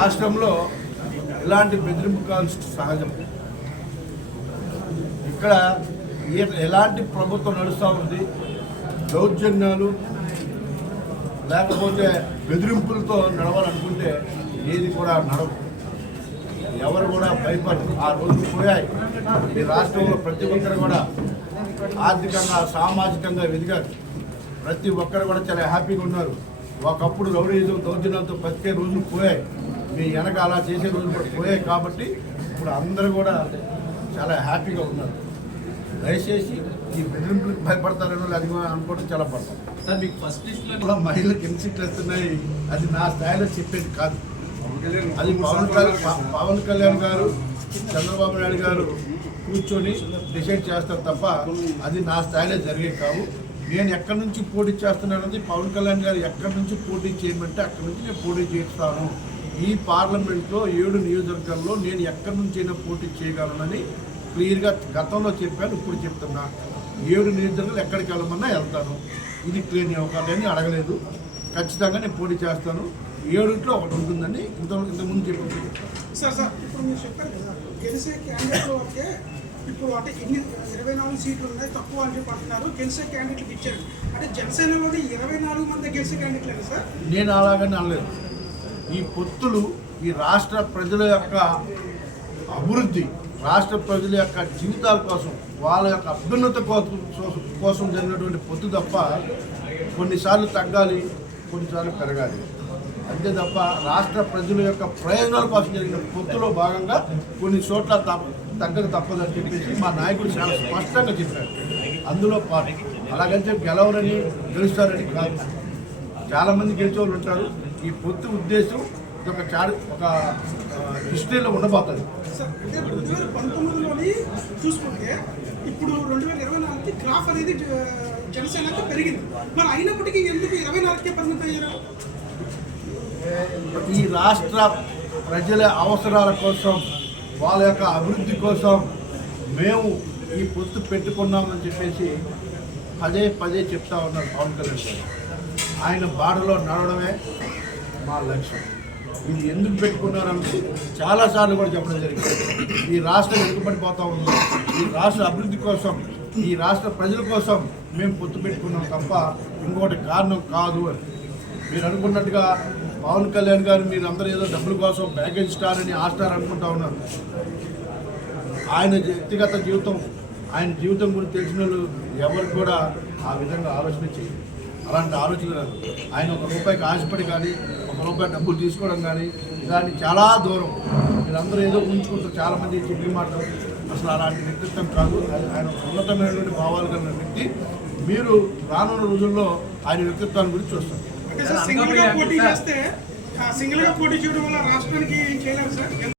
రాష్ట్రంలో ఇలాంటి బెదిరింపు కాల్స్ సహజం? ఇక్కడ ఎలాంటి ప్రభుత్వం నడుస్తూ ఉంది? దౌర్జన్యాలు లేకపోతే బెదిరింపులతో నడవాలనుకుంటే ఏది కూడా నడవు ఎవరు కూడా భయపడరు. ఆ రోజులు పోయాయి ఈ రాష్ట్రంలో ప్రతి ఒక్కరు కూడా ఆర్థికంగా సామాజికంగా ఎదిగారు ప్రతి ఒక్కరు కూడా చాలా హ్యాపీగా ఉన్నారు. ఒకప్పుడు రౌడీజం దౌర్జన్యాలతో ప్రతి రోజులు పోయాయి. మీ వెనక అలా చేసే రోజులు కూడా పోయాయి కాబట్టి ఇప్పుడు అందరూ కూడా చాలా హ్యాపీగా ఉన్నారు. దయచేసి ఈ బెదిరింపులకు భయపడతారనో అది అనుకోవడం చాలా పడతాం సార్ మీకు ఫస్ట్ లిస్ట్లో కూడా మహిళలకు ఎన్ని సీట్లు వస్తున్నాయి? అది నా స్థాయిలో చెప్పేది కాదు. అది పవన్ కళ్యాణ్ పవన్ కళ్యాణ్ గారు చంద్రబాబు నాయుడు గారు కూర్చొని డిసైడ్ చేస్తారు తప్ప అది నా స్థాయిలో జరిగే కావు. నేను ఎక్కడి నుంచి పోటీ చేస్తున్నానది పవన్ కళ్యాణ్ గారు ఎక్కడి నుంచి పోటీ చేయమంటే అక్కడి నుంచి నేను పోటీ చేస్తాను. ఈ పార్లమెంట్లో ఏడు నియోజకవర్గాల్లో నేను ఎక్కడి నుంచైనా పోటీ చేయగలనని క్లియర్గా గతంలో చెప్పాను ఇప్పుడు చెప్తున్నా. ఏడు నియోజకవర్గాలు ఎక్కడికి వెళ్ళమన్నా వెళ్తాను. ఇది క్లియర్ అవకాశాన్ని అడగలేదు. ఖచ్చితంగా నేను పోటీ చేస్తాను. ఏడుట్లో ఒకటి ఉంటుందని ఇంత ఇంతకుముందు చెప్పి సార్ సార్ ఇప్పుడు మీరు చెప్పారు కదా గెలిచే క్యాండిడేట్ వరకే ఇప్పుడు అంటే ఇన్ని ఇరవై నాలుగు సీట్లు ఉన్నాయి తక్కువ అని చెప్పి అంటున్నారు గెలిచే క్యాండిడేట్లకు ఇచ్చారు. అంటే జనసేనలోని ఇరవై నాలుగు మంది గెలిచే క్యాండిడేట్లేదు సార్? నేను అలాగని అనలేదు. ఈ పొత్తులు ఈ రాష్ట్ర ప్రజల యొక్క అభివృద్ధి రాష్ట్ర ప్రజల యొక్క జీవితాల కోసం వాళ్ళ యొక్క అభ్యున్నత కోసం కోసం జరిగినటువంటి పొత్తు తప్ప కొన్నిసార్లు తగ్గాలి కొన్నిసార్లు పెరగాలి. అంతే తప్ప రాష్ట్ర ప్రజల యొక్క ప్రయోజనాల కోసం జరిగిన పొత్తులో భాగంగా కొన్ని చోట్ల తప్ప తగ్గక తప్పదని చెప్పేసి మా నాయకుడు చాలా స్పష్టంగా చెప్పారు. అందులో పార్టీ. అలాగని చెప్పి గెలవరని గెలుస్తారని కాదు. చాలామంది గెలిచేవాళ్ళు ఉంటారు. ఈ పొత్తు ఉద్దేశం ఒక చారి ఒక హిస్టరీలో ఉండబోతుంది. అంటే రెండు వేల పంతొమ్మిదిలోని చూసుకుంటే ఇప్పుడు రెండు వేల ఇరవై నాలుగుకి గ్రాఫ్ అనేది జ- జనసేనకి పెరిగింది. మరి అయినప్పటికీ ఎందుకు ఇరవై నాలుగుకే పరిమితం అయ్యారు? ఈ రాష్ట్ర ప్రజల అవసరాల కోసం వాళ్ళ యొక్క అభివృద్ధి కోసం మేము ఈ పొత్తు పెట్టుకున్నామని చెప్పేసి పదే పదే చెప్తా ఉన్నారు పవన్ కళ్యాణ్ ఆయన బాటలో నడవడమే మా లక్ష్యం ఇది ఎందుకు పెట్టుకున్నారంటే చాలాసార్లు కూడా చెప్పడం జరిగింది. ఈ రాష్ట్రం వెనుకబడిపోతా ఉంది. ఈ రాష్ట్ర అభివృద్ధి కోసం ఈ రాష్ట్ర ప్రజల కోసం మేము పొత్తు పెట్టుకున్నాం తప్ప ఇంకోటి కారణం కాదు అని. మీరు అనుకున్నట్టుగా పవన్ కళ్యాణ్ గారు మీరు అందరూ ఏదో డబ్బుల కోసం ప్యాకేజ్ స్టార్ అని ఆ స్టార్ అనుకుంటా ఉన్నారు. ఆయన వ్యక్తిగత జీవితం ఆయన జీవితం గురించి తెలిసిన వాళ్ళు ఎవరు కూడా ఆ విధంగా ఆలోచన చేయరు. అలాంటి ఆలోచన రాదు. ఆయన ఒక రూపాయికి ఆశపడి కానీ ఒక రూపాయి డబ్బులు తీసుకోవడం కానీ ఇలాంటి చాలా దూరం. మీరందరూ ఏదో ఉంచుకుంటారు చాలామంది చెప్పి మాటలు అసలు అలాంటి వ్యక్తిత్వం కాదు. ఆయన ఉన్నతమైనటువంటి భావాలు కలిగిన వ్యక్తి. మీరు రానున్న రోజుల్లో ఆయన వ్యక్తిత్వాన్ని గురించి చూస్తారు. సింగిల్గా పోటీ చేస్తే పోటీ చేయడం వల్ల రాష్ట్రానికి ఏం సార్?